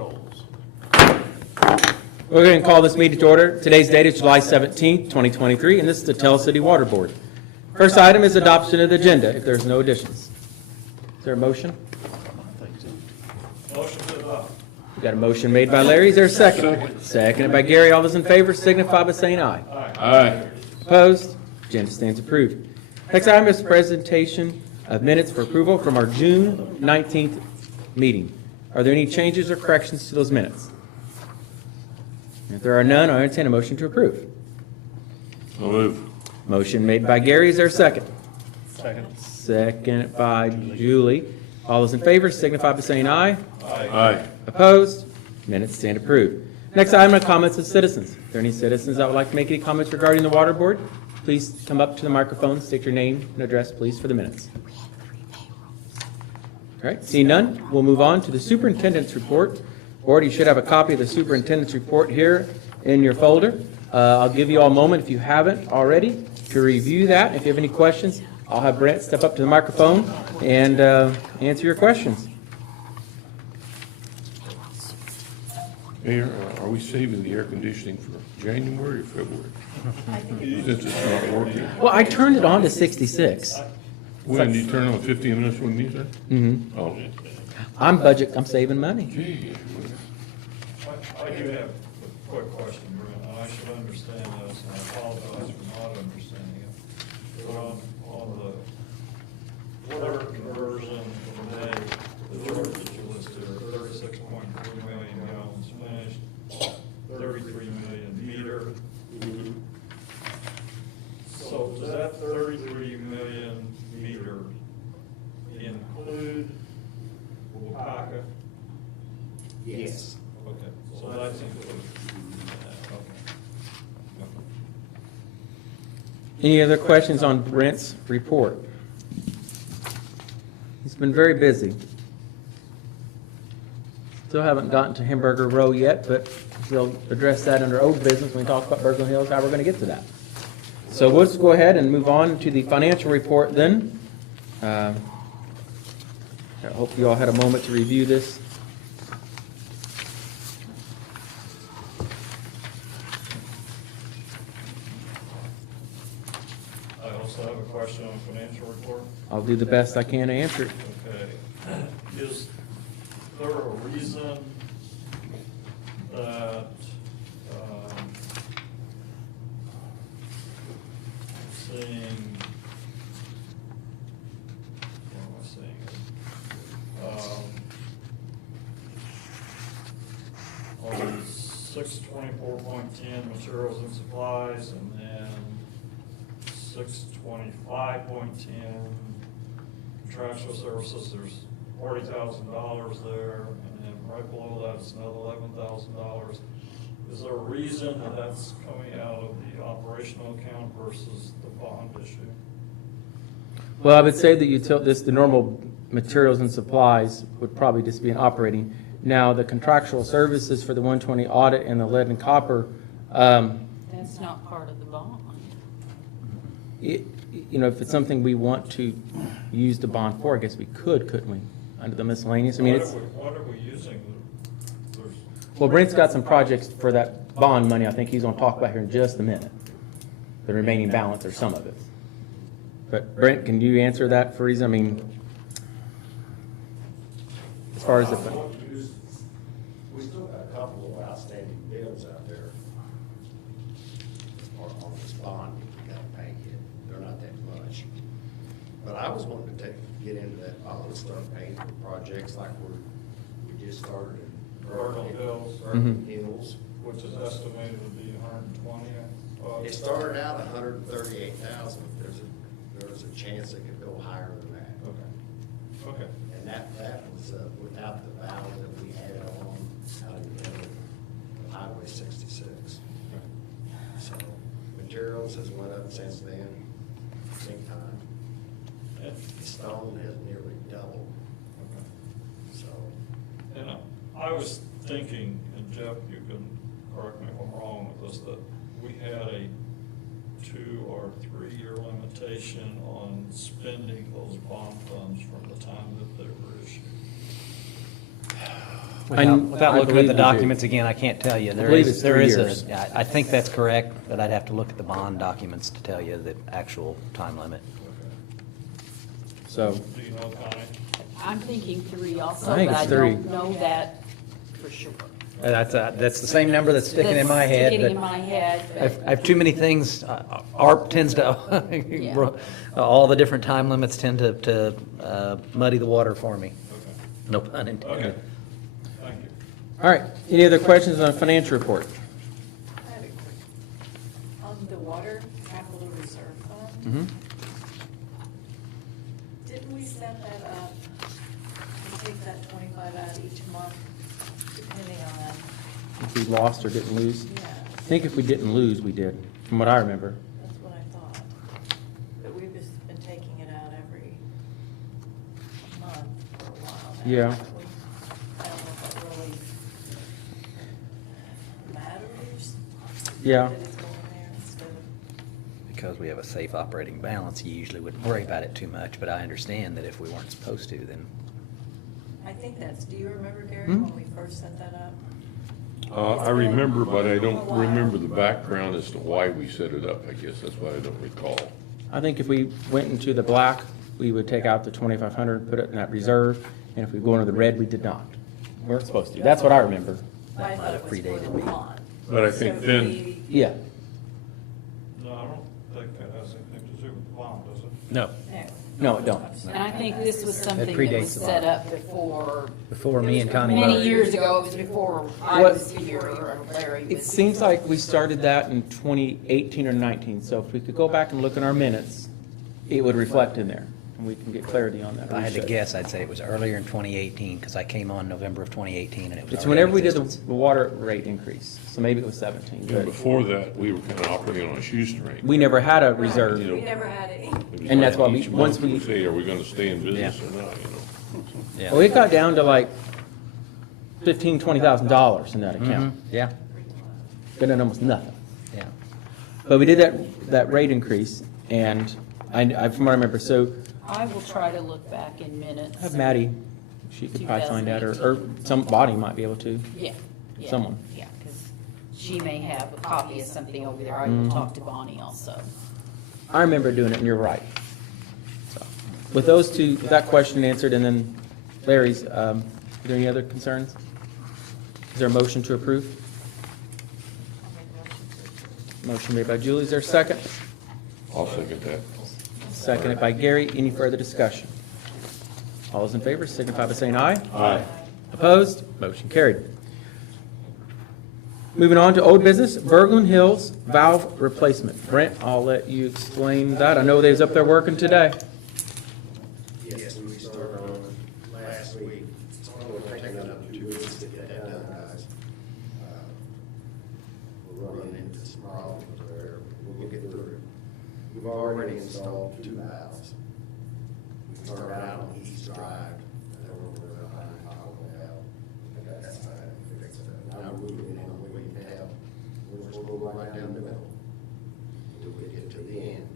rolls. We're going to call this meeting to order. Today's date is July 17th, 2023, and this is the Tell City Water Board. First item is adoption of the agenda, if there's no additions. Is there a motion? Motion to adopt. We got a motion made by Larry. Is there a second? Seconded by Gary. All those in favor signify by saying aye. Aye. Opposed? Agenda stands approved. Next item is presentation of minutes for approval from our June 19th meeting. Are there any changes or corrections to those minutes? If there are none, I entertain a motion to approve. I'll move. Motion made by Gary. Is there a second? Second. Second by Julie. All those in favor signify by saying aye. Aye. Opposed? Minutes stand approved. Next item are comments of citizens. Are there any citizens that would like to make any comments regarding the water board? Please come up to the microphone, state your name and address, please, for the minutes. All right, seeing none, we'll move on to the superintendent's report. Board, you should have a copy of the superintendent's report here in your folder. I'll give you all a moment, if you haven't already, to review that. If you have any questions, I'll have Brent step up to the microphone and answer your questions. Mayor, are we saving the air conditioning for January or February? Since it's not working. Well, I turned it on to 66. When you turn on 15 minutes when you need that? Mm-hmm. Oh, I'm saving money. gee. I do have a quick question, Brent, and I should understand this, and I apologize for not understanding it. But on the water conversion from the chart that you listed, 36.3 million gallons finished, 33 million meter. So does that 33 million meter include Wapaka? Yes. Okay, so that's included. Okay. Any other questions on Brent's report? He's been very busy. Still haven't gotten to Hamburger Row yet, but he'll address that under old business when we talk about Bergen Hills, how we're going to get to that. So let's go ahead and move on to the financial report then. I hope you all had a moment to review this. I also have a question on financial report. I'll do the best I can to answer it. Okay. Is there a reason that, seeing, what am I seeing? On 624.10 materials and supplies, and then 625.10 contractual services, there's $40,000 there, and then right below that is another $11,000. Is there a reason that that's coming out of the operational account versus the bond issue? Well, I would say that the normal materials and supplies would probably just be an operating. Now, the contractual services for the 120 audit and the lead and copper, That's not part of the bond. if it's something we want to use the bond for, I guess we could, couldn't we? Under the miscellaneous, I mean, it's, What are we using? There's, well, Brent's got some projects for that bond money I think he's gonna talk about here in just a minute. The remaining balance or some of it. But Brent, can you answer that for reason? I mean, as far as the, We still got a couple of outstanding bills out there. On this bond, we gotta pay it, they're not that much. But I was wanting to get into that bond and start paying for projects like we just started in Bergen Hills. Bergen Hills. which is estimated to be 120. It started out 138,000, there's a chance it could go higher than that. Okay. Okay. And that was without the valve that we had on out of Highway 66. So materials has went up since then, same time. And, Stone has nearly doubled, okay. so. And I was thinking, and Jeff, you can correct me if I'm wrong with this, that we had a 2 or 3 year limitation on spending those bond funds from the time that they were issued. Without I looking believe at the we do. documents again, I can't tell you. believe it's 3 years. I think that's correct, but I'd have to look at the bond documents to tell you the actual time limit. So, Do you know, Connie? I'm thinking 3 also, I think but I it's 3. don't know that for sure. That's the same number that's sticking in my That's head, sticking in but my head, but I have too many things. ARP tends to, Yeah. all the different time limits tend to muddy the water for me. Okay. No pun intended. Okay. Thank you. all right, any other questions on the financial report? I have a quick, on the water capital reserve fund, Mhm. didn't we set that up, to take that 25 out each month, depending on, If we lost or didn't lose? yeah, I think if we didn't lose, we did, from what I remember. that's what I thought. But we've just been taking it out every month for a while now. Yeah. haven't we? I don't know if that really matters. Yeah. That it's going there instead of. Because we have a safe operating balance, you usually wouldn't worry about it too much, but I understand that if we weren't supposed to, then I think that's, do you remember, Gary, Hmm? when we first set that up? I remember, but I don't remember the background as to why we set it up, I guess, that's what I don't recall. I think if we went into the black, we would take out the 2,500, put it in that reserve, and if we go into the red, we did not. We weren't supposed to, that's what I remember. I might thought have it was for predated the me. bond. But I think So then- maybe- Yeah, No, I don't think that has anything to do with the bond, does it? no. no, it don't. and I think this was something that predates was the set bond. up before, Before me and Connie. many years ago, it was before I What- was here or Larry It was. seems like we started that in 2018 or 19, so if we could go back and look in our minutes, it would reflect in there, and we can get clarity on that. If I had to We should. guess, I'd say it was earlier in 2018, because I came on November of 2018, and it was It's already in whenever we did the existence. water rate increase, so maybe it was 17, And but before that, we were kind of operating on a shoestring. we never had a reserve. We never had any. It was And that's like why we- each once month we- would say, are we gonna stay in business Yeah. or not, you know? Yeah. Well, it got down to like $15,000-$20,000 in that account, Mhm. Yeah, been at almost nothing. yeah. But we did that rate increase, and from what I remember, so I will try to look back in minutes. have Maddie, she could probably find out, or somebody might be able to. Yeah. yeah, Someone. Yeah, because she may have a copy of something over there. I Mm-hmm. will talk to Bonnie also. I remember doing it, and you're right. So, with those two, that question answered, and then Larry's, are there any other concerns? Is there a motion to approve? Motion made by Julie, is there a second? I'll second that. Seconded by Gary, any further discussion? All those in favor signify by saying aye. Aye. Opposed? Motion carried. Moving on to old business, Berglund Hills valve replacement. Brent, I'll let you explain that. I know they was up there working today. Yes, we started on it last week. It's only taking up 2 weeks to get that done, guys. We're running into some problems there. We'll get through it. We've already installed 2 valves. We started out on East Drive, and then we're behind Powell valve. That's fine, we fixed it. Now we're moving in on Wheaton Ave. We're just going right down the middle until we get to the end.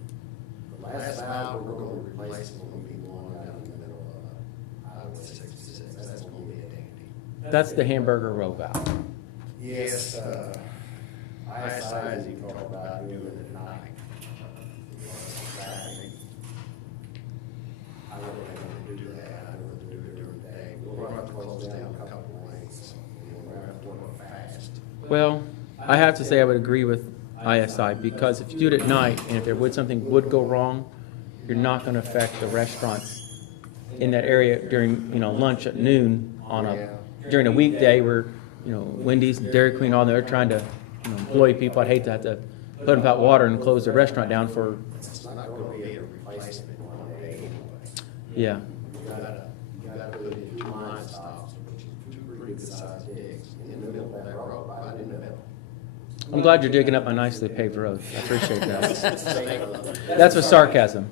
The last valve we're gonna replace is gonna be the one down in the middle of Highway 66. That's gonna be a dandy. That's the Hamburger Row valve. Yes, ISI, as you talk about doing it at night. I don't think I'm gonna do that. I don't want to do it during the day. We're gonna have to close down a couple of lanes. We're gonna have to work fast. Well, I have to say I would agree with ISI, because if you do it at night, and if there would, something would go wrong, you're not gonna affect the restaurants in that area during, lunch at noon during a weekday where, Wendy's and Dairy Queen, all they're trying to, employ people. I'd hate to have to put them without water and close the restaurant down for, It's not gonna be a replacement one day anyway. yeah. You gotta put in 2 line stops, which is 2 pretty good sized digs in the middle of that road, right in the middle. I'm glad you're digging up my nicely paved road. I appreciate that. That's with sarcasm.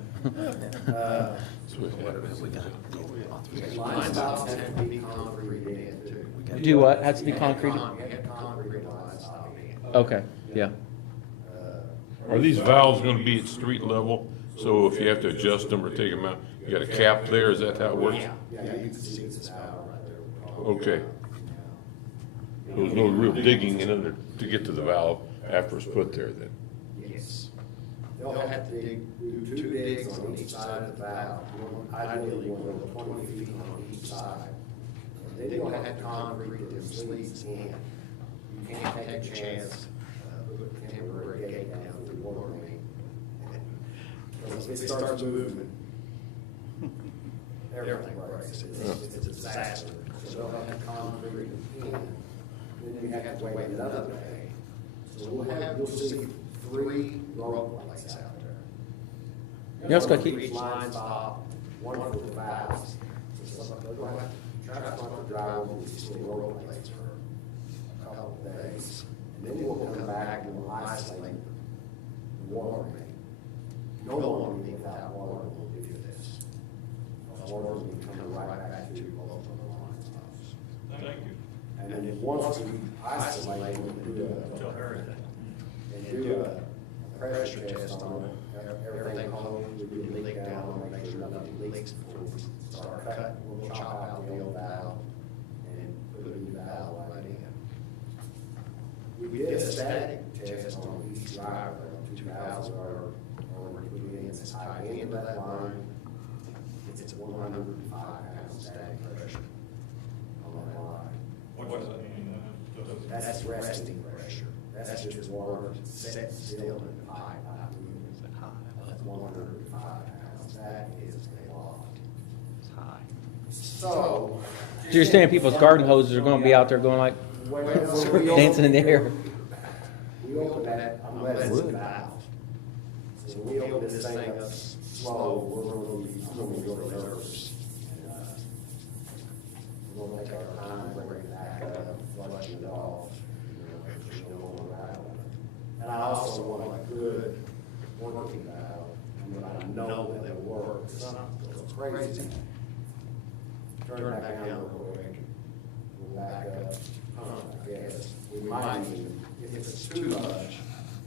Line stops have to be concrete in too. Do what? Has to be concrete? You have concrete line stop in. Okay, yeah. Are these valves gonna be at street level? So if you have to adjust them or take them out, you got a cap there, is that how it works? Yeah, you can see this valve right there. Okay. There was no real digging in under to get to the valve after it's put there then. Yes. They'll have to do 2 digs on each side of the valve. Ideally, one of 20 feet on each side. And then you'll have to concrete them sleeves in. You can't take a chance, put a temporary gate down through water main. Because if it starts moving, everything breaks. It's a disaster. So they'll have to concrete them in. Then you have to wait another day. So you'll see 3 rope lights out there. You also gotta keep- Each line stop, one for the valves. So they're gonna have to try not to drive over these little rope lights for a couple of days. And then we'll come back and we'll isolate the water main. No one will leave that water when we do this. The water will be coming right back to both of the line stops. Thank you. And then once we isolate, we do a pressure test on it. Everything holds, we do a leak down, make sure nothing leaks before we start cutting. We'll chop out the old valve and put a new valve right in. We did a static test on each driver, 2 valves are already put in, it's tied into that line. It's a 105 pound static pressure on that line. What does that mean? That's resting pressure. That's just water set still in the pipe. That's 105 pounds. That is a lot. It's high. So. So you're saying people's garden hoses are gonna be out there going like, dancing in the air. We open that unleaded valve. So we open this thing up slow, I'm gonna be really nervous. And, we're gonna take our time, bring it back up, flush it off. There's no more valve. And I also want a good working valve, and I know that it works. It's not crazy. Turn it back down real quick. We'll back up. I guess we might even, if it's too much,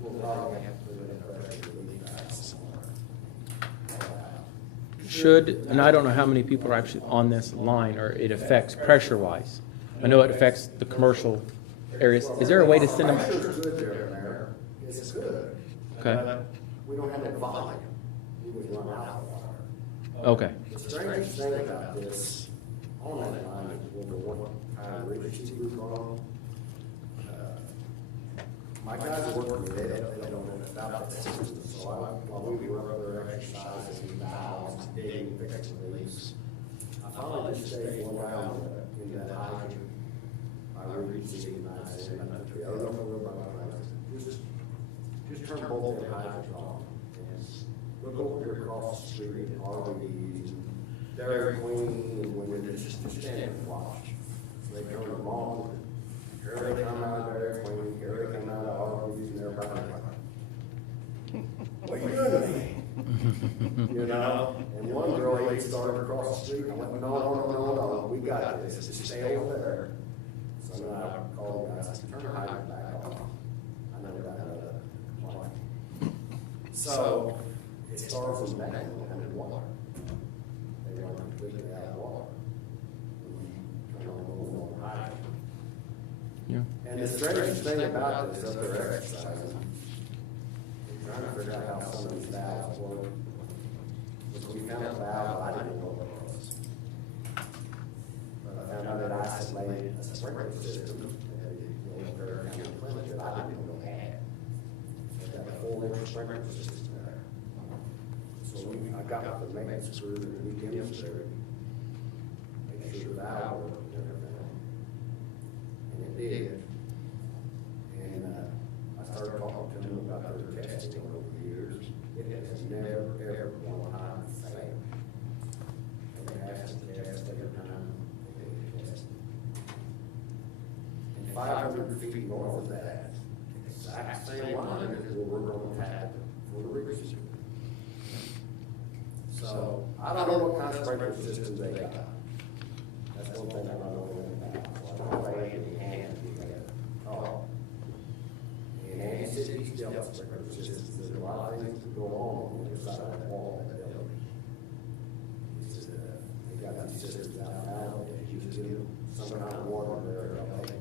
we'll probably have to put it in a pressure relief valve somewhere. Should, and I don't know how many people are actually on this line, or it affects pressure-wise. I know it affects the commercial areas. Is there a way to send them? Pressure's good there. It's good. Okay. But we don't have that volume. We would run out of water. Okay. The strange thing about this, on that line, is when the one time Richie was wrong, my guys are working with it, they don't know about that system, so while we were up there exercising, valves, digging, fixing leaks, I finally just stayed one round in that hydrant. I Richie and I said, I don't know about my just turn both their hydrants on, and look over here across the street at RVs, and Dairy Queen, and women, just stand and watch. So they turn them on, here they come out of Dairy Queen, here they come out of RVs, and everybody like, what are you doing to me? You know, and one girl, they started across the street, I went, no, we got this, just stay over there. So then I called the guys, turn the hydrant back on. I never got another complaint. So it starts from that and water. They run completely out of water. When you turn on the hydrant. Yeah. And the strange thing about this, up there exercising, we're trying to figure out how some of these valves work. So we found a valve, I didn't know what it was. But I found out that I isolated a sprinkler system, that I didn't know they had. They got a full inch sprinkler system there. So I got the maintenance crew and we demonstrated, make sure the valve worked and everything. And it did. And I started talking to them about their testing over the years. It has never, ever one time failed. They passed the test every time they did the test. And 500 feet north of that, exact same line is where we're going to have for the research. So I don't know what kind of sprinkler systems they got. That's one thing I don't know about. I don't know if they can do that. Oh. In any city, still sprinkler systems, there's a lot of things that go on the other side of that wall of that building. They got these systems out now, they use some kind of water there, they'll take it.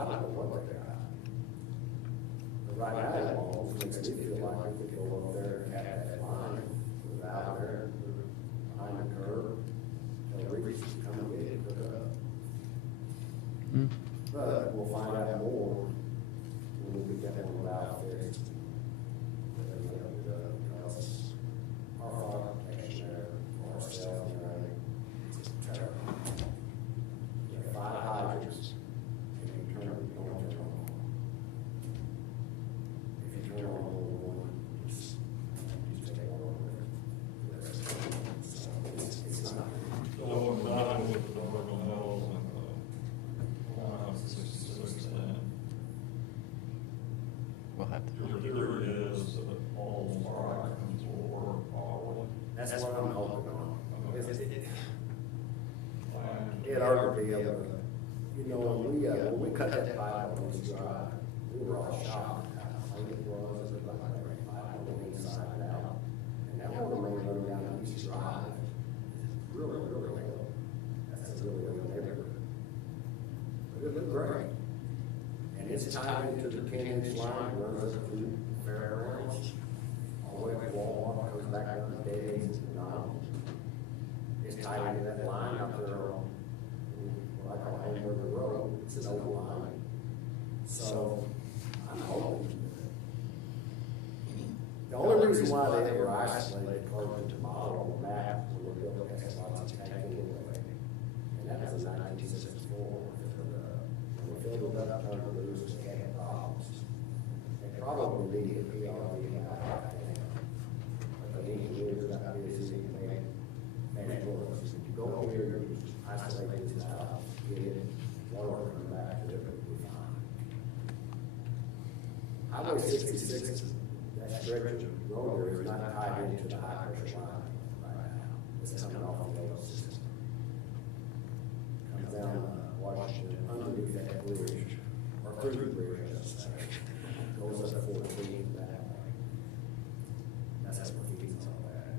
I don't know what they're at. But right now, it almost makes me feel like we could go up there and have that line, without there, behind the curve, they'll reach, come and get it, hook it up. Mm. But we'll find out more when we get that one out fixed. Because our fire protection there, for ourselves, and everything, it's just terrible. You have 5 hydrants, and you turn, you don't turn them on. If you turn on one, you just take one over there. So it's not. So I'm not with the Dargle Mills and the 66 and We'll have to. your theory is that all the fire hydrants will work properly. That's what I'm hoping on. Okay. It ought to be able to, you know, when we cut that pipe on this drive, we were all shocked how clean it was, it looked like a pipe on the inside out. And that water main running down East Drive is really, really well. That's a really good neighborhood. But it looked great. And it's tied into the 10-inch line, runs up through Fairgrounds, all the way up to Walmart, goes back down to Days and Niles. It's tied into that line out there on, what I call Hamburger Road, it's an old line. So, I'm hoping. The only reason why they ever isolated Carbon to model on the map was when we built Escalante tank anyway. And that was in 1964, when we filled it up, turned to lose, they had problems. They probably needed PRV out there. But the engineers got busy and they works. If you go over here, you isolate this out, get it, water coming back, and it'll be fine. Highway 66, that stretch of road there is not tied into the high pressure line right now. It's coming off of the old system. Comes down Washington, underneath that bridge, or through the bridge, I should say. Goes up 14 that way. That's what feeds all that.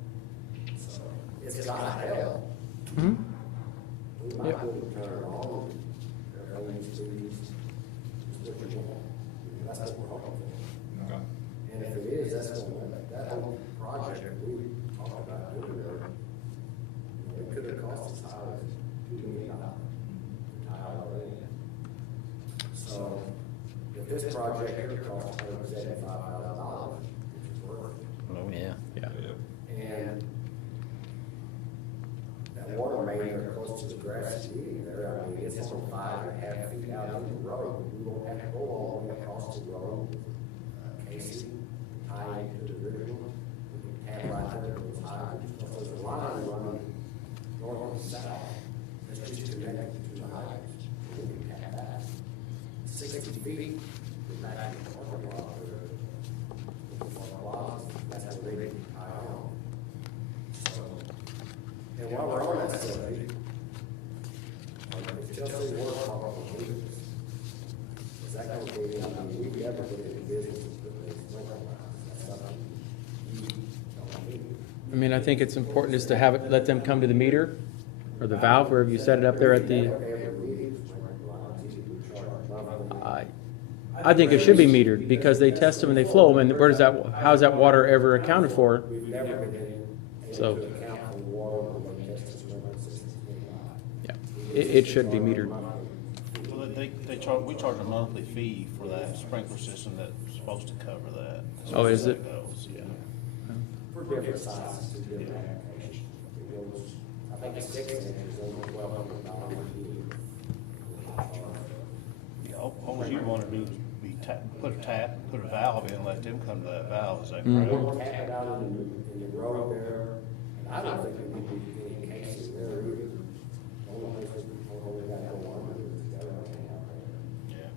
So, it's not hell. Mhm. We might be able to turn it on, everything needs to be, just what you want. That's what we're hoping for. Okay. And if it is, that's going to make that whole project that we talked about doing there, it could have cost as high as $2 million to tie all that in. So, if this project here costs $175,000, which is worth it, Oh, yeah. Yeah. and that water main there close to the grass ceiling there, I mean, it's only 5.5 feet out in the road. We won't have to go all the way across the road, casing, tie into the original. We can tap right there, those hydrants, because there's a line running north and south. It's just connected to the hydrants. We can tap that. 60 feet, we're back in the parking lot there. That's what they tie on. So, and while we're on that subject, if Chelsea works on is that going to be, I mean, we never get into business with this sprinkler lines. That's something you don't need. I mean, I think it's important just to have it, let them come to the meter or the valve, wherever you set it up there at the, Every meeting, sprinkler lines, easy to charge monthly. I think it should be metered because they test them and they flow them. And where does that, how's that water ever accounted for? We've never been able So- to account for the water when we test the sprinkler systems. Yeah, it should be metered. Well, they charge, we charge a monthly fee for that sprinkler system that's supposed to cover that. As Oh, far is as it? that goes, yeah. For different sizes, to different applications. It goes, I think it's 6 inches, over $1,200 a year. Yeah, all you wanna do is be put a valve in, let them come to that valve, is that correct? We'll tap it out in the road there, and I don't think we need to be any cases there either. The only place we got to go under is the other thing out there. Yeah.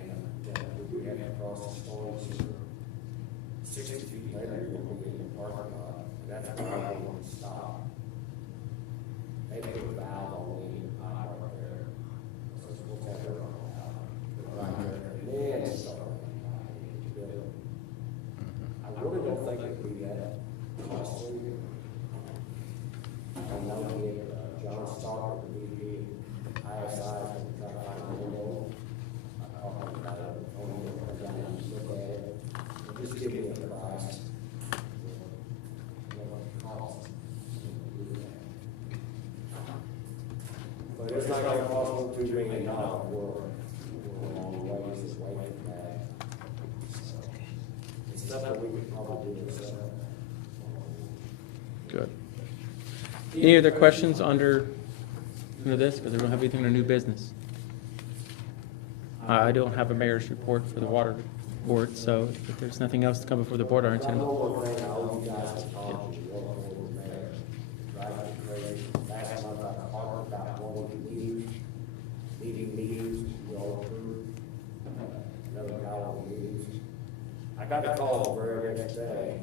And we have to cross the storms 60 feet later, you're going to be in the parking lot. That's why I don't want to stop. They put a valve on the pipe right there. So we'll tap it on right there. And then start. I really don't think it'd be that costly. not gonna cost $2 million, we're on ways away from that. So, it's stuff that we could probably do ourselves. Good. Any other questions under this? Because we don't have anything under new business. I don't have a mayor's report for the water board, so if there's nothing else to come before the board, I entertain. One more thing, I owe you guys to talk to your local mayor. Drive me crazy. Last month I talked about one meetings, we all approved. Another guy on meetings. I got a call the very next day.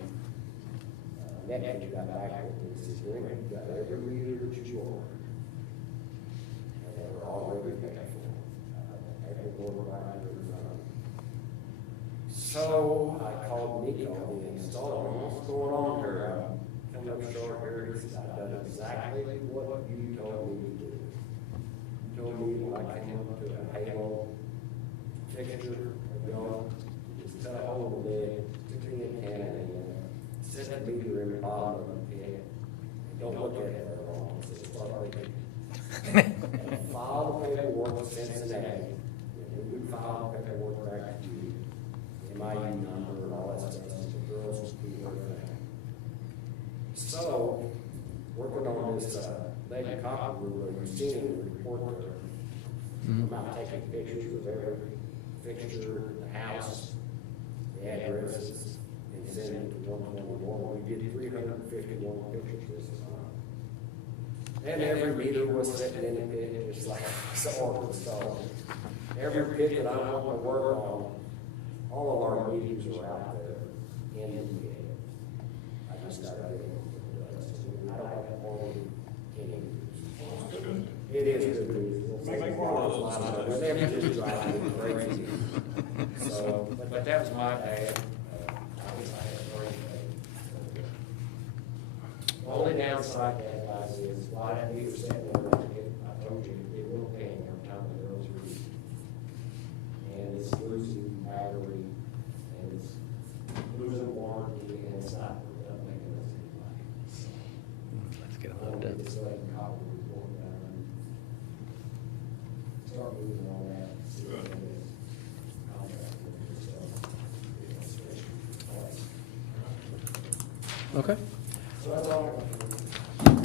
Next, you got back with me, he says, you got every meter that you ordered. And they were already paid for. Every order I had done. So I called Nico, the installer, what's going on here? Coming up short here, he says, I've done exactly what you told me to do. You told me when I came up to a halo fixture, just cut a hole in the lid, stick the antenna in there, set the meter in the bottom of the pit, and don't look at it very long, it's just start looking. And file the paperwork with Cincinnati, and we file the paperwork back to you. MIU number and all that stuff, the girls will be working on. So, working on this, Lady Copper ruler, you've seen in the report there. I'm not taking pictures of every fixture, the house, the addresses, and sending it to 121. We did 351 pictures this month. And every meter was sitting in the pit, just like so so. Every pit that I want to work on, all of our meetings are out there in the pit. I just got to do it. I don't have to hold any. It is good news. Make more of those. But they just drive me crazy. So, but that was my bad. I was, I had a great day. The only downside to that, guys, is why that meter sitting there, I told you, it will ping every time the girls read. And it's losing battery, and it's losing warranty, and it's not making us any money. So, Let's get I'm them gonna done. get this letting copper report down. Start moving on that. See what it is. Contract with it, so, you know, switch place. Okay. So that's all.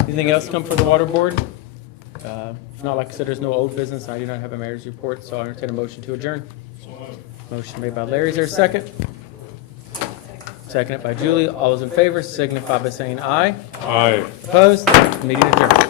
Anything else come for the water board? Not like I said, there's no old business. I do not have a mayor's report, so I entertain a motion to adjourn. Motion made by Larry. Is there a second? Seconded by Julie. All those in favor signify by saying aye. Aye. Opposed? Meeting adjourned.